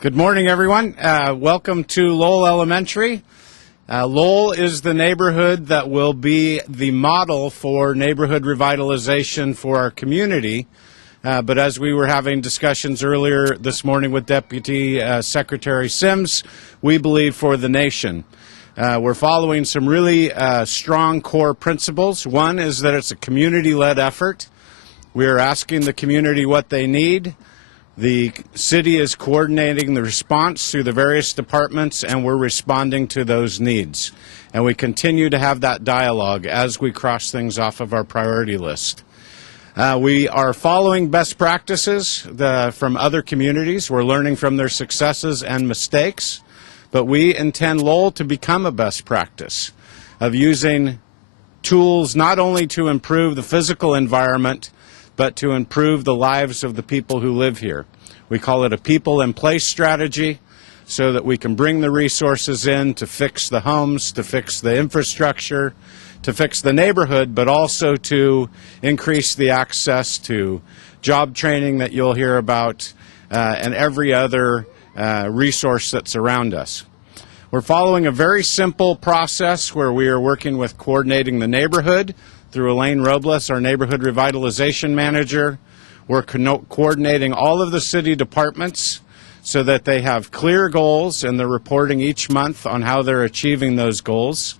Good morning, everyone. Welcome to Lowell Elementary. Lowell is the neighborhood that will be the model for neighborhood revitalization for our community. But as we were having discussions earlier this morning with Deputy Secretary Sims, we believe for the nation. We're following some really strong core principles. One is that it's a community-led effort. We are asking the community what they need. The city is coordinating the response through the various departments, and we're responding to those needs. And we continue to have that dialogue as we cross things off of our priority list. We are following best practices from other communities. We're learning from their successes and mistakes, but we intend Lowell to become a best practice of using tools not only to improve the physical environment, but to improve the lives of the people who live here. We call it a people and place strategy so that we can bring the resources in to fix the homes, to fix the infrastructure, to fix the neighborhood, but also to increase the access to job training that you'll hear about and every other resource that's around us. We're following a very simple process where we are working with coordinating the neighborhood through Elaine Robles, our neighborhood revitalization manager. We're coordinating all of the city departments so that they have clear goals and they're reporting each month on how they're achieving those goals.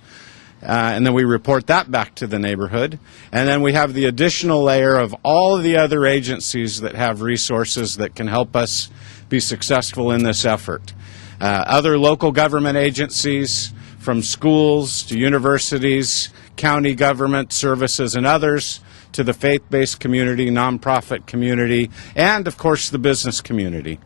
And then we report that back to the neighborhood. And then we have the additional layer of all of the other agencies that have resources that can help us be successful in this effort. Other local government agencies, from schools to universities, county government services and others, to the faith-based community, nonprofit community, and of course the business community.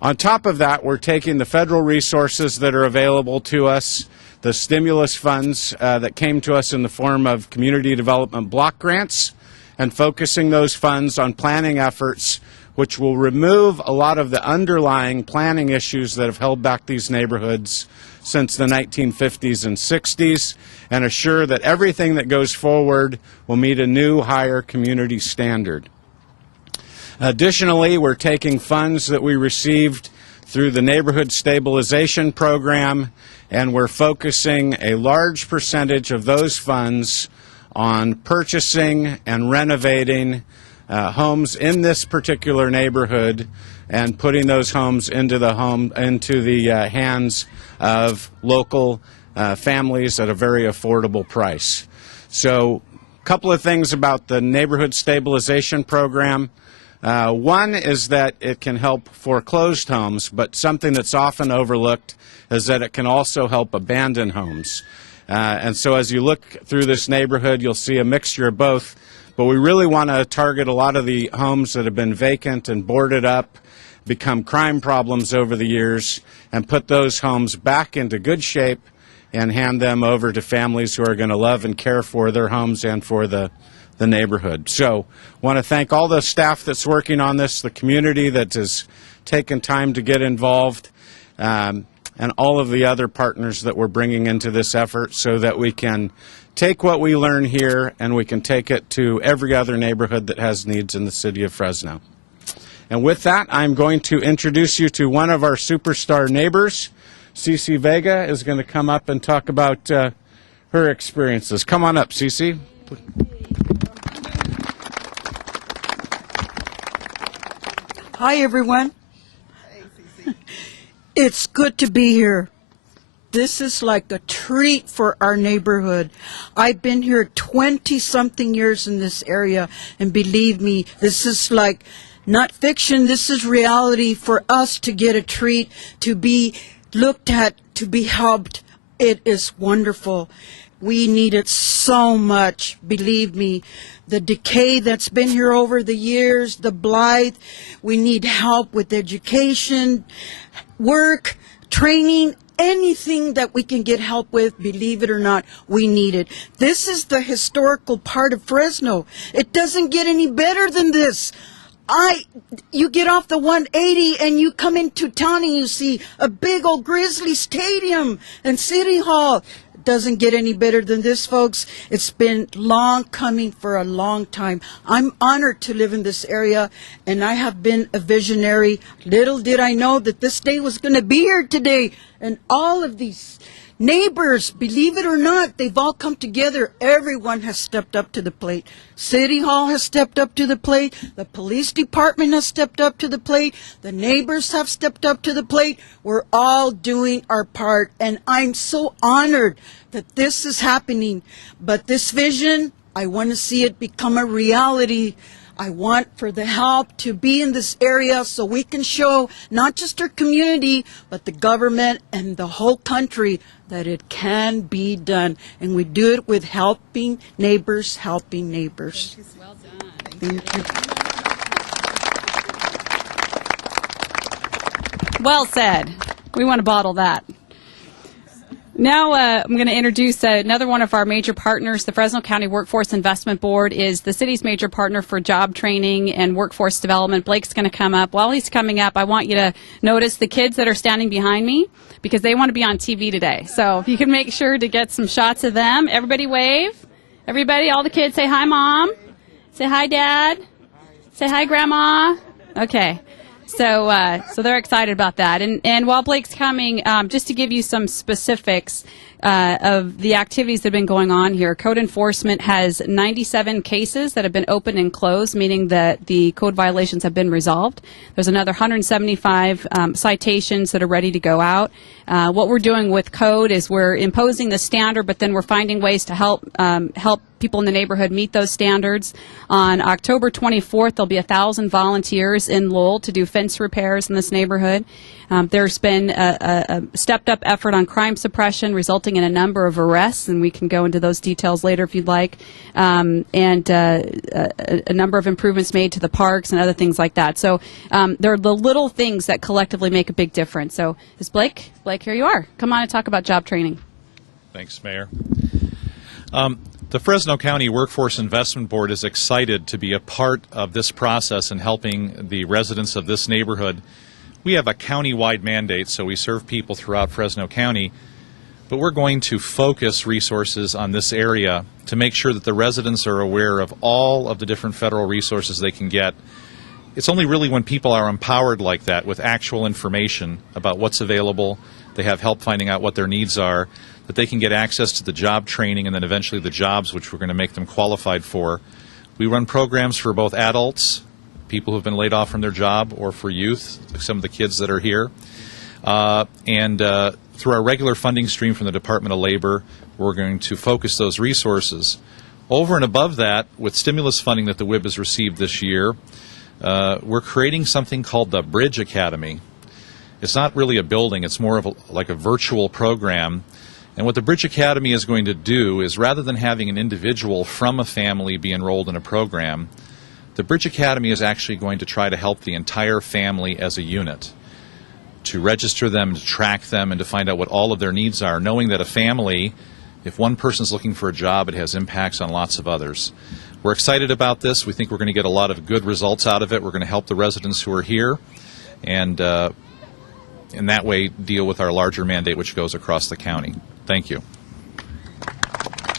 On top of that, we're taking the federal resources that are available to us, the stimulus funds that came to us in the form of community development block grants, and focusing those funds on planning efforts which will remove a lot of the underlying planning issues that have held back these neighborhoods since the 1950s and 60s, and assure that everything that goes forward will meet a new, higher community standard. Additionally, we're taking funds that we received through the Neighborhood Stabilization Program, and we're focusing a large percentage of those funds on purchasing and renovating homes in this particular neighborhood and putting those homes into the hands of local families at a very affordable price. So a couple of things about the Neighborhood Stabilization Program. One is that it can help foreclosed homes, but something that's often overlooked is that it can also help abandoned homes. And so as you look through this neighborhood, you'll see a mixture of both. But we really want to target a lot of the homes that have been vacant and boarded up, become crime problems over the years, and put those homes back into good shape and hand them over to families who are going to love and care for their homes and for the neighborhood. So I want to thank all the staff that's working on this, the community that has taken time to get involved, and all of the other partners that we're bringing into this effort so that we can take what we learn here and we can take it to every other neighborhood that has needs in the city of Fresno. And with that, I'm going to introduce you to one of our superstar neighbors. Cece Vega is going to come up and talk about her experiences. Come on up, Cece. Hi, everyone. It's good to be here. This is like a treat for our neighborhood. I've been here 20-something years in this area, and believe me, this is like not fiction, this is reality for us to get a treat, to be looked at, to be helped. It is wonderful. We need it so much, believe me. The decay that's been here over the years, the blight, we need help with education, work, training, anything that we can get help with, believe it or not, we need it. This is the historical part of Fresno. It doesn't get any better than this. You get off the 180 and you come into town and you see a big old Grizzly Stadium and City Hall. doesn't get any better than this, folks. It's been long coming for a long time. I'm honored to live in this area, and I have been a visionary. Little did I know that this day was going to be here today, and all of these neighbors, believe it or not, they've all come together. Everyone has stepped up to the plate. City Hall has stepped up to the plate. The police department has stepped up to the plate. The neighbors have stepped up to the plate. We're all doing our part. And I'm so honored that this is happening. But this vision, I want to see it become a reality. I want for the help to be in this area so we can show not just our community, but the government and the whole country that it can be done. And we do it with helping neighbors, helping neighbors. Well done. Thank you. Well said. We want to bottle that. Now I'm going to introduce another one of our major partners. The Fresno County Workforce Investment Board is the city's major partner for job training and workforce development. Blake's going to come up. While he's coming up, I want you to notice the kids that are standing behind me because they want to be on TV today. So if you can make sure to get some shots of them. Everybody wave. Everybody, all the kids, say hi, Mom. Say hi, Dad. Say hi, Grandma. Okay. So they're excited about that. And while Blake's coming, just to give you some specifics of the activities that have been going on here, code enforcement has 97 cases that have been opened and closed, meaning that the code violations have been resolved. There's another 175 citations that are ready to go out. What we're doing with code is we're imposing the standard, but then we're finding ways to help people in the neighborhood meet those standards. On October 24th, there'll be 1,000 volunteers in Lowell to do fence repairs in this neighborhood. There's been a stepped-up effort on crime suppression, resulting in a number of arrests, and we can go into those details later if you'd like, and a number of improvements made to the parks and other things like that. So there are the little things that collectively make a big difference. So is Blake? Blake, here you are. Come on and talk about job training. Thanks, Mayor. The Fresno County Workforce Investment Board is excited to be a part of this process in helping the residents of this neighborhood. We have a county-wide mandate, so we serve people throughout Fresno County, but we're going to focus resources on this area to make sure that the residents are aware of all of the different federal resources they can get. It's only really when people are empowered like that with actual information about what's available, they have help finding out what their needs are, that they can get access to the job training and then eventually the jobs which we're going to make them qualified for. We run programs for both adults, people who have been laid off from their job, or for youth, like some of the kids that are here. And through our regular funding stream from the Department of Labor, we're going to focus those resources. Over and above that, with stimulus funding that the WIB has received this year, we're creating something called the Bridge Academy. It's not really a building, it's more of like a virtual program. And what the Bridge Academy is going to do is, rather than having an individual from a family be enrolled in a program, the Bridge Academy is actually going to try to help the entire family as a unit, to register them, to track them, and to find out what all of their needs are, knowing that a family, if one person's looking for a job, it has impacts on lots of others. We're excited about this. We think we're going to get a lot of good results out of it. We're going to help the residents who are here, and in that way deal with our larger mandate which goes across the county. Thank you.